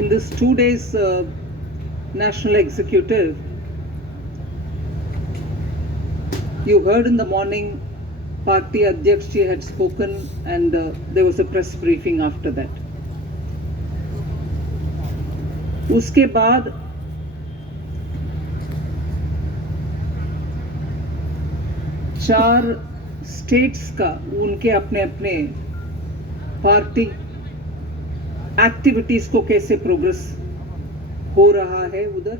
in this 2 days national executive, you heard in the morning party Adhyaksh had spoken, and there was a press briefing after that. उसके बाद चार states का उनके अपने अपने party activities को कैसे प्रोग्रेस हो रहा है उधर,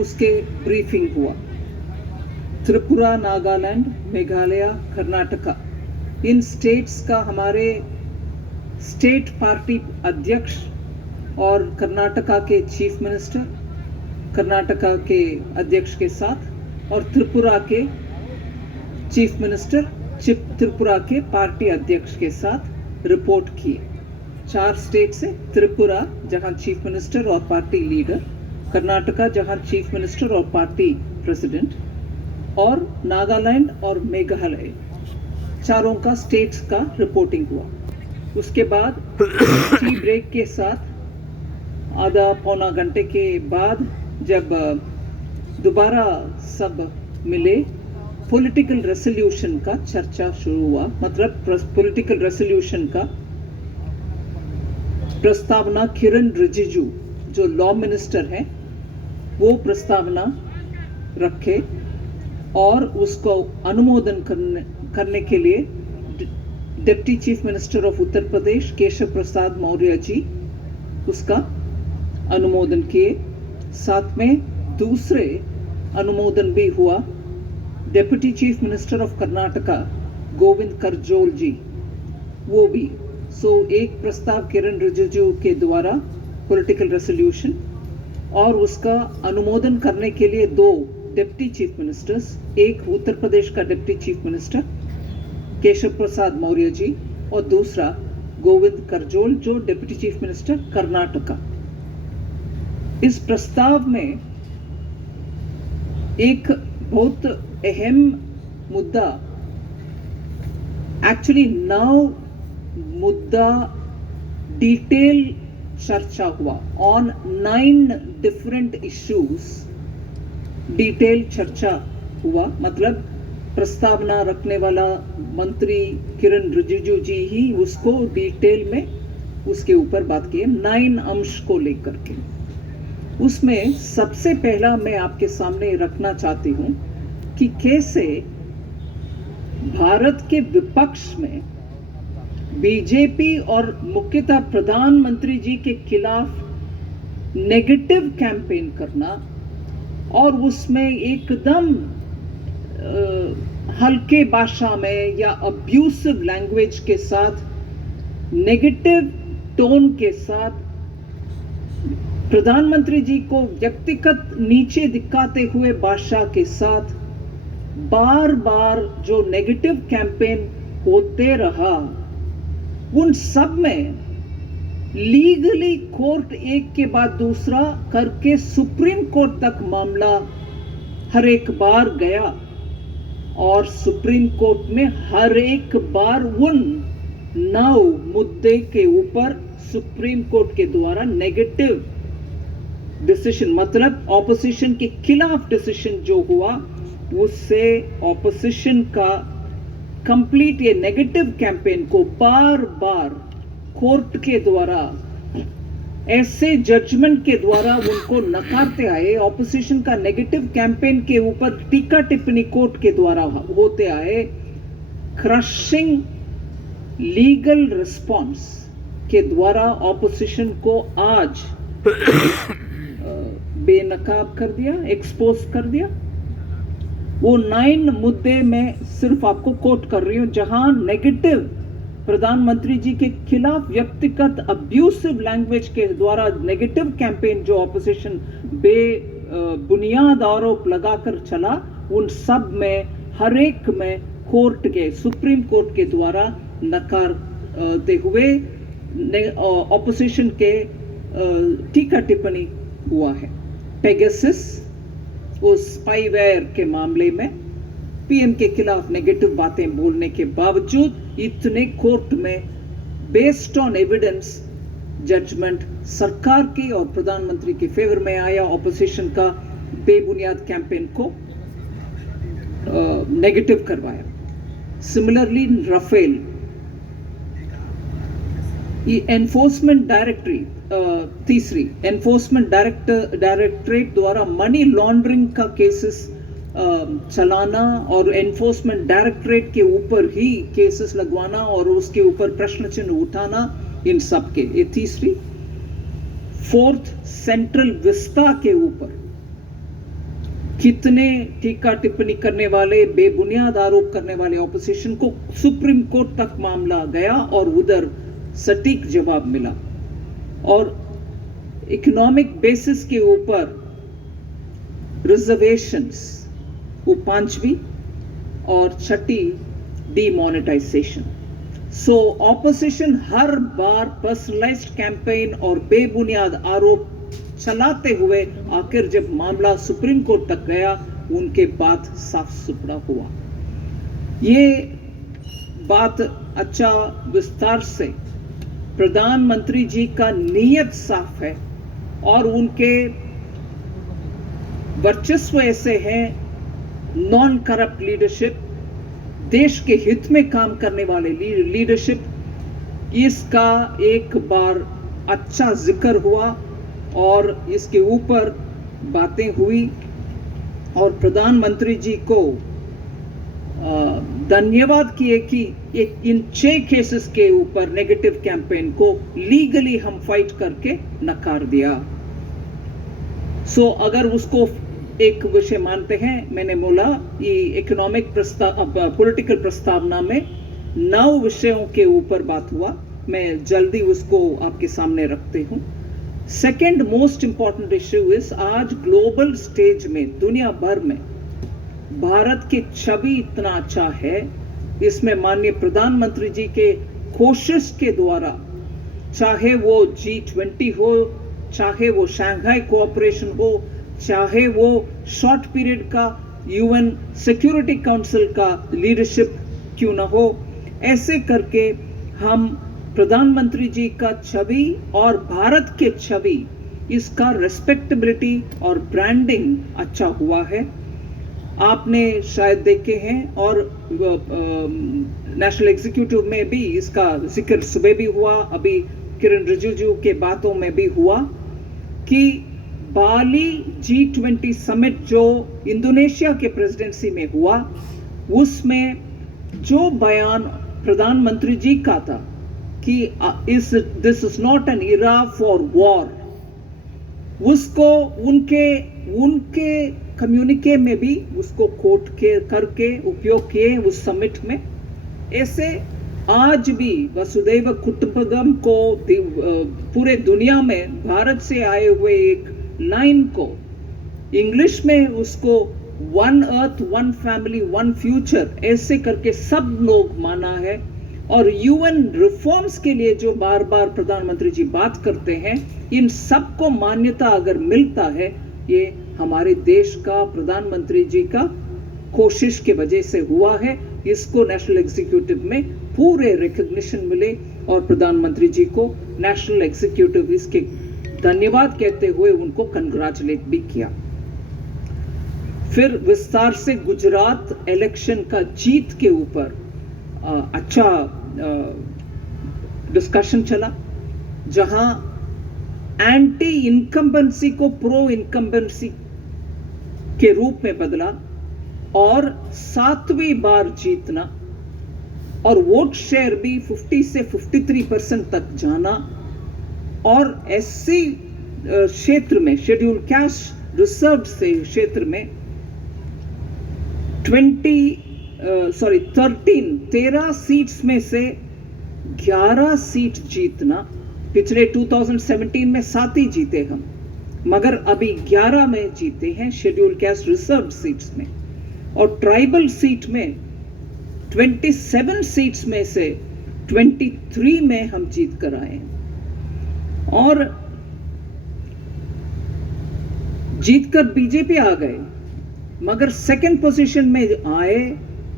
उसके ब्रीफिंग हुआ. त्रिपुरा, नागालैंड, मेघालय, कर्नाटका, इन स्टेट्स का हमारे स्टेट पार्टी अध्यक्ष और कर्नाटका के चीफ मिनिस्टर, कर्नाटका के अध्यक्ष के साथ, और त्रिपुरा के चीफ मिनिस्टर, त्रिपुरा के पार्टी अध्यक्ष के साथ रिपोर्ट किए. 4 स्टेट से त्रिपुरा जहां चीफ मिनिस्टर और पार्टी लीडर, कर्नाटका जहां चीफ मिनिस्टर और पार्टी प्रेसिडेंट, और नागालैंड और मेघालय, चारों का स्टेट्स का रिपोर्टिंग हुआ. उसके बाद टी ब्रेक के साथ आधा पौना घंटे के बाद जब दोबारा सब मिले, पॉलिटिकल रेसोल्यूशन का चर्चा शुरू हुआ. मतलब पॉलिटिकल रेसोल्यूशन का प्रस्तावना किरण रिजिजू जो लॉ मिनिस्टर हैं वो प्रस्तावना रखे, और उसको अनुमोदन करने के लिए deputy chief minister of Uttar Pradesh Keshav Prasad Maurya ji उसका अनुमोदन किए. साथ में दूसरे अनुमोदन भी हुआ deputy chief minister of Karnataka Govind Karjol ji, वो भी. सो एक प्रस्ताव किरण रिजिजू के द्वारा पॉलिटिकल रेसोल्यूशन, और उसका अनुमोदन करने के लिए 2 डिप्टी चीफ मिनिस्टर्स, एक उत्तर प्रदेश का deputy chief minister Keshav Prasad Maurya जी और दूसरा गोविंद करजोल जो डिप्टी चीफ मिनिस्टर कर्नाटका. इस प्रस्ताव में एक बहुत अहम मुद्दा, एक्चुअली 9 मुद्दा डिटेल चर्चा हुआ ऑन 9 डिफरेंट इश्यूज. डिटेल चर्चा हुआ, मतलब प्रस्तावना रखने वाला मंत्री किरण रिजिजू जी ही उसको डिटेल में उसके ऊपर बात की है 9 अंश को लेकर के. उसमें सबसे पहला मैं आपके सामने रखना चाहती हूं कि कैसे भारत के विपक्ष में बीजेपी और मुख्यतः प्रधानमंत्री जी के खिलाफ नेगेटिव कैंपेन करना, और उसमें एकदम हल्के भाषा में या अब्यूसिव लैंग्वेज के साथ, नेगेटिव टोन के साथ प्रधानमंत्री जी को व्यक्तिगत नीचे दिखाते हुए भाषा के साथ बार बार जो नेगेटिव कैंपेन होते रहा, उन सब में लीगली कोर्ट एक के बाद दूसरा करके सुप्रीम कोर्ट तक मामला हर एक बार गया, और सुप्रीम कोर्ट में हर एक बार उन 9 मुद्दे के ऊपर सुप्रीम कोर्ट के द्वारा नेगेटिव डिसीजन, मतलब ऑपोजिशन के खिलाफ डिसीजन जो हुआ, उससे ऑपोजिशन का कंप्लीट ये नेगेटिव कैंपेन को बार बार कोर्ट के द्वारा ऐसे जजमेंट के द्वारा उनको नकारते आए. ऑपोजिशन का नेगेटिव कैंपेन के ऊपर टीका टिप्पणी कोर्ट के द्वारा होते आए. क्रशिंग लीगल रिस्पॉन्स के द्वारा ऑपोजिशन को आज बेनकाब कर दिया, एक्सपोज कर दिया. वो 9 मुद्दे में सिर्फ आपको कोट कर रही हूं जहां नेगेटिव प्रधानमंत्री जी के खिलाफ व्यक्तिगत अब्यूसिव लैंग्वेज के द्वारा नेगेटिव कैंपेन जो ऑपोजिशन बुनियाद आरोप लगाकर चला, उन सब में हर एक में कोर्ट के सुप्रीम कोर्ट के द्वारा नकारते हुए ऑपोजिशन के टीका टिप्पणी हुआ है. पेगासस उस स्पाईवेयर के मामले में पीएम के खिलाफ नेगेटिव बातें बोलने के बावजूद इतने कोर्ट में बेस्ड ऑन एविडेंस जजमेंट सरकार के और प्रधानमंत्री के फेवर में आया, ऑपोजिशन का बेबुनियाद कैंपेन को नेगेटिव करवाया। सिमिलरली राफेल, ये एनफोर्समेंट डायरेक्टरेट द्वारा मनी लॉन्ड्रिंग का केसेस चलाना और एनफोर्समेंट डायरेक्टरेट के ऊपर ही केसेस लगवाना और उसके ऊपर प्रश्न चिन्ह उठाना, इन सब के ये तीसरी। फोर्थ, सेंट्रल विस्ता के ऊपर कितने टीका टिप्पणी करने वाले, बेबुनियाद आरोप करने वाले ऑपोजिशन को सुप्रीम कोर्ट तक मामला गया और उधर सटीक जवाब मिला। और इकोनॉमिक बेसिस के ऊपर रिजर्वेशंस, वो पांचवी, और छठी डीमोनेटाइजेशन। सो ऑपोजिशन हर बार पर्सनलाइज्ड कैंपेन और बेबुनियाद आरोप चलाते हुए आखिर जब मामला सुप्रीम कोर्ट तक गया, उनके बात साफ सुथरा हुआ। ये बात अच्छा विस्तार से प्रधानमंत्री जी का नीयत साफ है और उनके वर्चस्व ऐसे हैं, नॉन करप्ट लीडरशिप, देश के हित में काम करने वाले लीडरशिप, इसका एक बार अच्छा जिक्र हुआ और इसके ऊपर बातें हुई और प्रधानमंत्री जी को धन्यवाद किए कि इन 6 केसेस के ऊपर नेगेटिव कैंपेन को लीगली हम फाइट करके नकार दिया। सो अगर उसको एक विषय मानते हैं, मैंने बोला ये इकोनॉमिक पॉलिटिकल प्रस्तावना में 9 विषयों के ऊपर बात हुआ, मैं जल्दी उसको आपके सामने रखते हूं। Second most important issue is, आज ग्लोबल स्टेज में दुनिया भर में भारत की छवि इतना अच्छा है, इसमें माननीय प्रधानमंत्री जी के कोशिश के द्वारा, चाहे वो G20 हो, चाहे वो शंघाई कोऑपरेशन हो, चाहे वो शॉर्ट पीरियड का UN सिक्योरिटी काउंसिल का लीडरशिप क्यों ना हो, ऐसे करके हम प्रधानमंत्री जी का छवि और भारत के छवि, इसका रेस्पेक्टेबिलिटी और ब्रांडिंग अच्छा हुआ है। आपने शायद देखे हैं और नेशनल एग्जीक्यूटिव में भी इसका जिक्र सुबह भी हुआ, अभी किरण रिजिजू के बातों में भी हुआ कि बाली G20 समिट जो इंडोनेशिया के प्रेसिडेंसी में हुआ, उसमें जो बयान प्रधानमंत्री जी का था कि this is not an Ira for war, उसको उनके कम्युनिके में भी उसको कोट करके उपयोग किए उस समिट में। ऐसे आज भी वसुदैव कुटुंबकम को पूरे दुनिया में भारत से आए हुए एक लाइन को इंग्लिश में उसको one earth one family one future ऐसे करके सब लोग माना है। और UN रिफॉर्म्स के लिए जो बार बार प्रधानमंत्री जी बात करते हैं, इन सबको मान्यता अगर मिलता है, ये हमारे देश का प्रधानमंत्री जी का कोशिश के वजह से हुआ है। इसको नेशनल एग्जीक्यूटिव में पूरे रिकॉग्निशन मिले और प्रधानमंत्री जी को नेशनल एग्जीक्यूटिव इसके धन्यवाद कहते हुए उनको कंग्रेचुलेट भी किया। फिर विस्तार से गुजरात इलेक्शन का जीत के ऊपर अच्छा डिस्कशन चला, जहां एंटी इनकम्बेंसी को प्रो इनकम्बेंसी के रूप में बदला और 7वीं बार जीतना और वोट शेयर भी 50 से 53% तक जाना और SC क्षेत्र में, शेड्यूल कास्ट रिजर्व से क्षेत्र में 13 सीट्स में से 11 सीट जीतना। पिछले 2017 में 7 ही जीते हम, मगर अभी 11 में जीते हैं शेड्यूल कास्ट रिजर्व सीट्स में। और ट्राइबल सीट में 27 सीट्स में से 23 में हम जीत कर आए हैं और जीतकर बीजेपी आ गए, मगर सेकंड पोजीशन में आए,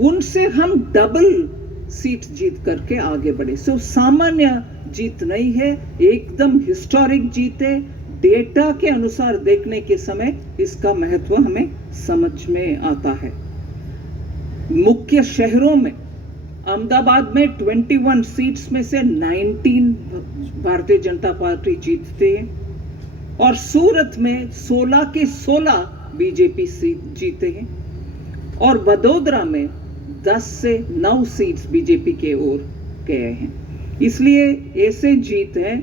उनसे हम डबल सीट जीत करके आगे बढ़े। सो सामान्य जीत नहीं है, एकदम हिस्टोरिक जीत है। डेटा के अनुसार देखने के समय इसका महत्व हमें समझ में आता है। मुख्य शहरों में अहमदाबाद में 21 सीट्स में से 19 भारतीय जनता पार्टी जीतते हैं और सूरत में 16 के 16 बीजेपी सीट जीते हैं और वडोदरा में 10 से 9 सीट्स बीजेपी के ओर गए हैं। इसलिए ऐसे जीत हैं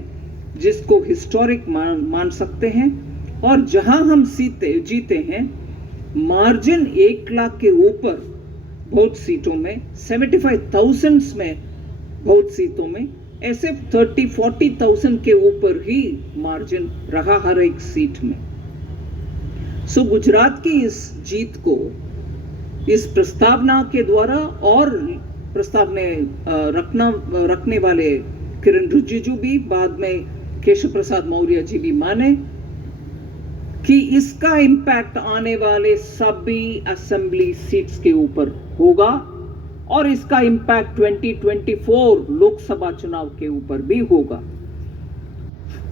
जिसको हिस्टोरिक मान सकते हैं और जहां हम जीते हैं मार्जिन 1 लाख के ऊपर बहुत सीटों में, 75,000 में बहुत सीटों में, ऐसे 30-40,000 के ऊपर ही मार्जिन रहा हर एक सीट में। सो गुजरात की इस जीत को इस प्रस्तावना के द्वारा और प्रस्तावना रखने वाले किरण रिजिजू भी, बाद में केशव प्रसाद मौर्य जी भी माने कि इसका इम्पैक्ट आने वाले सभी असेंबली सीट्स के ऊपर होगा और इसका इम्पैक्ट 2024 लोकसभा चुनाव के ऊपर भी होगा,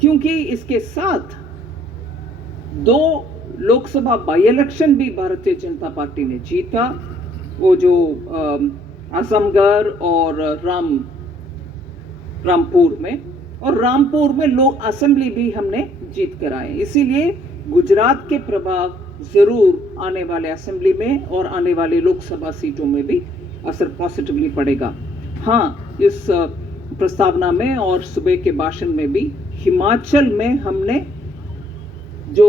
क्योंकि इसके साथ 2 लोकसभा बाई इलेक्शन भी भारतीय जनता पार्टी ने जीता, वो जो आजमगढ़ और रामपुर में, और रामपुर में लोक असेंबली भी हमने जीत कर आए। इसीलिए गुजरात के प्रभाव जरूर आने वाले असेंबली में और आने वाले लोकसभा सीटों में भी असर पॉजिटिवली पड़ेगा। हाँ, इस प्रस्तावना में और सुबह के भाषण में भी हिमाचल में हमने जो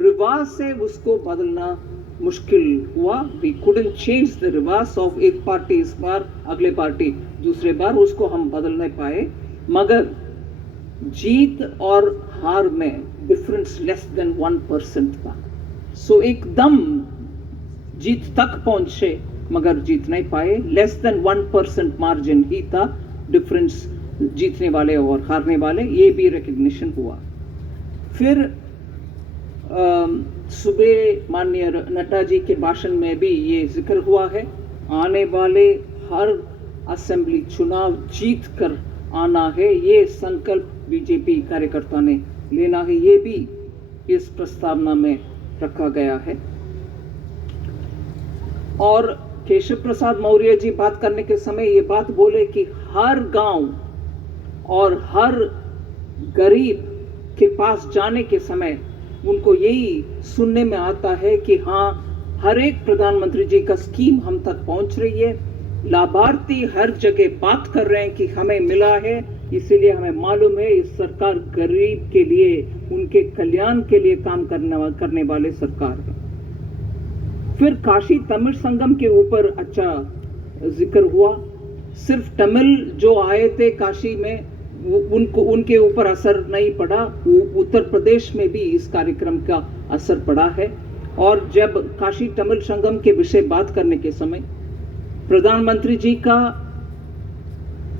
रिवाज है उसको बदलना मुश्किल हुआ। वी कुडंट चेंज द रिवाज ऑफ एक पार्टी इस बार, अगले पार्टी दूसरे बार, उसको हम बदल नहीं पाए, मगर जीत और हार में डिफरेंस लेस देन 1% था। सो एकदम जीत तक पहुंचे मगर जीत नहीं पाए, लेस देन 1% मार्जिन ही था डिफरेंस जीतने वाले और हारने वाले, ये भी रिकग्निशन हुआ। फिर सुबह माननीय नड्डा जी के भाषण में भी ये जिक्र हुआ है, आने वाले हर असेंबली चुनाव जीत कर आना है, ये संकल्प बीजेपी कार्यकर्ता ने लेना है, ये भी इस प्रस्तावना में रखा गया है। और केशव प्रसाद मौर्य जी बात करने के समय ये बात बोले कि हर गांव और हर गरीब के पास जाने के समय उनको यही सुनने में आता है कि हाँ, हर एक प्रधानमंत्री जी का स्कीम हम तक पहुंच रही है, लाभार्थी हर जगह बात कर रहे हैं कि हमें मिला है, इसीलिए हमें मालूम है इस सरकार गरीब के लिए, उनके कल्याण के लिए काम करने वाले सरकार है। फिर काशी तमिल संगम के ऊपर अच्छा जिक्र हुआ। सिर्फ तमिल जो आए थे काशी में उनके ऊपर असर नहीं पड़ा, उत्तर प्रदेश में भी इस कार्यक्रम का असर पड़ा है। और जब काशी तमिल संगम के विषय बात करने के समय प्रधानमंत्री जी का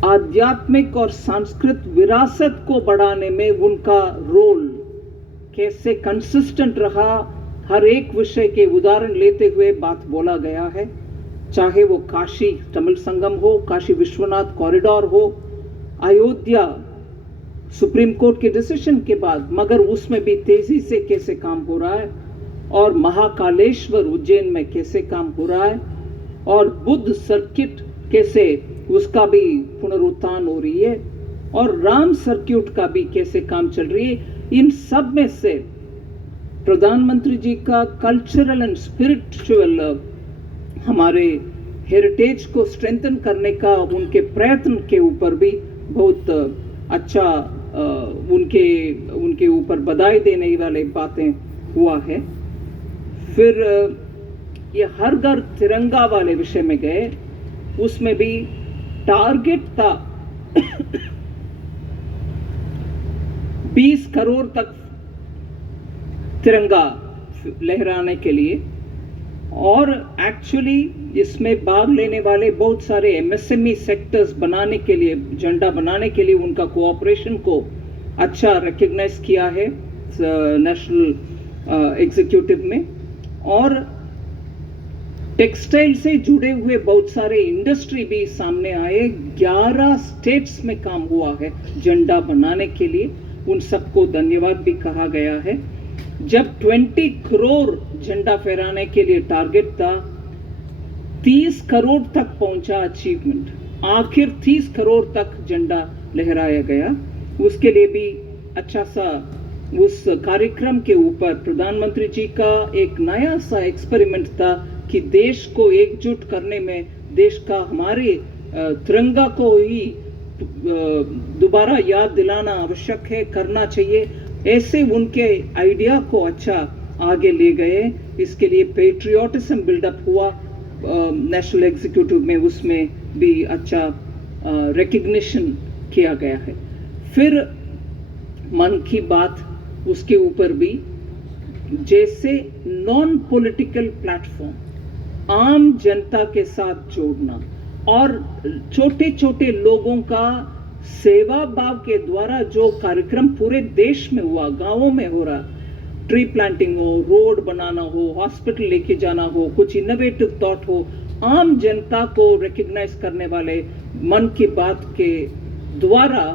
आध्यात्मिक और सांस्कृतिक विरासत को बढ़ाने में उनका रोल कैसे कंसिस्टेंट रहा, हर एक विषय के उदाहरण लेते हुए बात बोला गया है, चाहे वो काशी तमिल संगम हो, काशी विश्वनाथ कॉरिडोर हो, अयोध्या सुप्रीम कोर्ट के डिसीजन के बाद, मगर उसमें भी तेजी से कैसे काम हो रहा है, और महाकालेश्वर उज्जैन में कैसे काम हो रहा है, और बुद्ध सर्किट कैसे उसका भी पुनरुत्थान हो रही है, और राम सर्किट का भी कैसे काम चल रही है। इन सब में से प्रधानमंत्री जी का कल्चरल एंड स्पिरिचुअल हमारे हेरिटेज को स्ट्रेंथन करने का उनके प्रयत्न के ऊपर भी बहुत अच्छा उनके ऊपर बधाई देने वाली बातें हुआ है। फिर ये हर घर तिरंगा वाले विषय में गए, उसमें भी टारगेट था 20 करोड़ तक तिरंगा लहराने के लिए, और एक्चुअली इसमें भाग लेने वाले बहुत सारे एमएसएमई सेक्टर्स बनाने के लिए, झंडा बनाने के लिए उनका कोऑपरेशन को अच्छा रिकग्नाइज किया है नेशनल एग्जीक्यूटिव में। और टेक्सटाइल से जुड़े हुए बहुत सारे इंडस्ट्री भी सामने आए। 11 स्टेट्स में काम हुआ है झंडा बनाने के लिए, उन सबको धन्यवाद भी कहा गया है। जब 20 करोड़ झंडा फहराने के लिए टारगेट था, 30 करोड़ तक पहुंचा अचीवमेंट, आखिर 30 करोड़ तक झंडा लहराया गया। उसके लिए भी अच्छा सा उस कार्यक्रम के ऊपर प्रधानमंत्री जी का एक नया सा एक्सपेरिमेंट था कि देश को एकजुट करने में, देश का हमारे तिरंगा को ही दोबारा याद दिलाना आवश्यक है, करना चाहिए। ऐसे उनके आइडिया को अच्छा आगे ले गए। इसके लिए पेट्रियोटिज्म बिल्डअप हुआ नेशनल एग्जीक्यूटिव में, उसमें भी अच्छा रिकग्निशन किया गया है। फिर मन की बात, उसके ऊपर भी जैसे नॉन पॉलिटिकल प्लेटफॉर्म, आम जनता के साथ जोड़ना और छोटे छोटे लोगों का सेवा भाव के द्वारा जो कार्यक्रम पूरे देश में हुआ, गांवों में हो रहा, ट्री प्लांटिंग हो, रोड बनाना हो, हॉस्पिटल लेके जाना हो, कुछ इनोवेटिव थॉट हो, आम जनता को रिकग्नाइज करने वाले मन की बात के द्वारा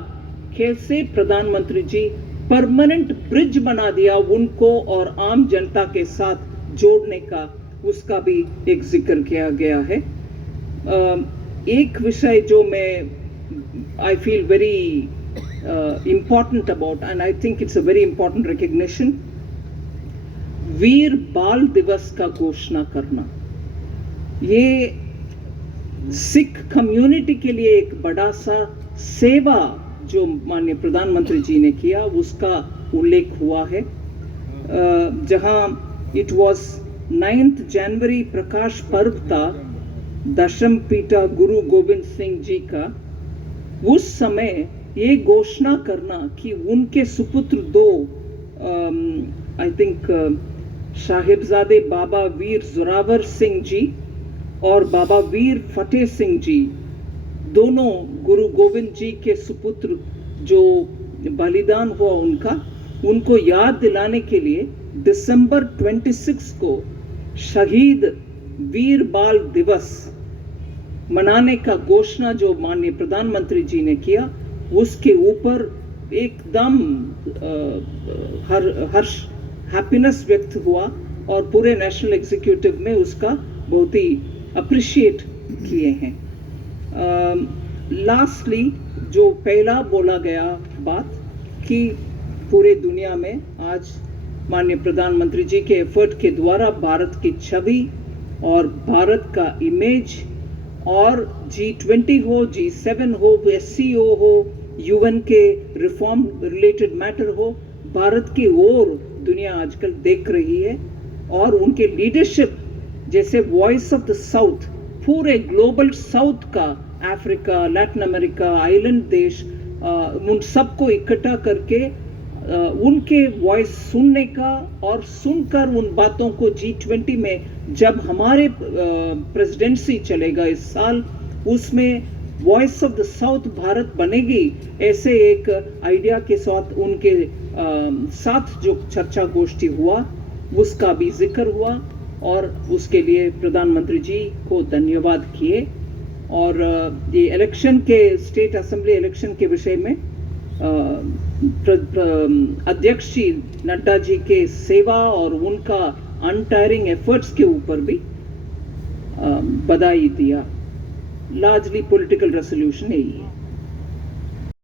कैसे प्रधानमंत्री जी परमानेंट ब्रिज बना दिया उनको और आम जनता के साथ जोड़ने का, उसका भी एक जिक्र किया गया है। एक विषय जो मैं I feel very important about, and I think it's a very important recognition, वीर बाल दिवस का घोषणा करना। ये सिख कम्युनिटी के लिए एक बड़ा सा सेवा जो माननीय प्रधानमंत्री जी ने किया, उसका उल्लेख हुआ है। जहां इट वाज 9 जनवरी प्रकाश पर्व था दशम पीठा गुरु गोविंद सिंह जी का, उस समय ये घोषणा करना कि उनके सुपुत्र दो आई थिंक साहिबजादे बाबा वीर जोरावर सिंह जी और बाबा वीर फतेह सिंह जी, दोनों गुरु गोविंद जी के सुपुत्र जो बलिदान हुआ उनको याद दिलाने के लिए दिसंबर 26 को शहीद वीर बाल दिवस मनाने का घोषणा जो माननीय प्रधानमंत्री जी ने किया, उसके ऊपर एकदम हर्ष, हैप्पीनेस व्यक्त हुआ और पूरे नेशनल एग्जीक्यूटिव में उसका बहुत ही अप्रिशिएट किए हैं। लास्टली जो पहला बोला गया बात कि पूरे दुनिया में आज माननीय प्रधानमंत्री जी के एफर्ट के द्वारा भारत की छवि और भारत का इमेज, और G20 हो, G7 हो, SCO हो, UN के रिफॉर्म रिलेटेड मैटर हो, भारत की ओर दुनिया आजकल देख रही है। और उनके लीडरशिप जैसे वॉइस ऑफ द साउथ, पूरे ग्लोबल साउथ का, अफ्रीका, लैटिन अमेरिका, आइलैंड देश, उन सबको इकट्ठा करके उनके वॉइस सुनने का और सुनकर उन बातों को G20 में जब हमारे प्रेसिडेंसी चलेगा इस साल, उसमें voice of the south Bharat बनेगी, ऐसे एक आइडिया के साथ उनके साथ जो चर्चा गोष्ठी हुआ उसका भी जिक्र हुआ और उसके लिए प्रधानमंत्री जी को धन्यवाद किए। और ये इलेक्शन के, स्टेट असेंबली इलेक्शन के विषय में अध्यक्ष जी नड्डा जी के सेवा और उनका अनटायरिंग एफर्ट्स के ऊपर भी बधाई दिया। लार्जली पॉलिटिकल रेजोल्यूशन यही है।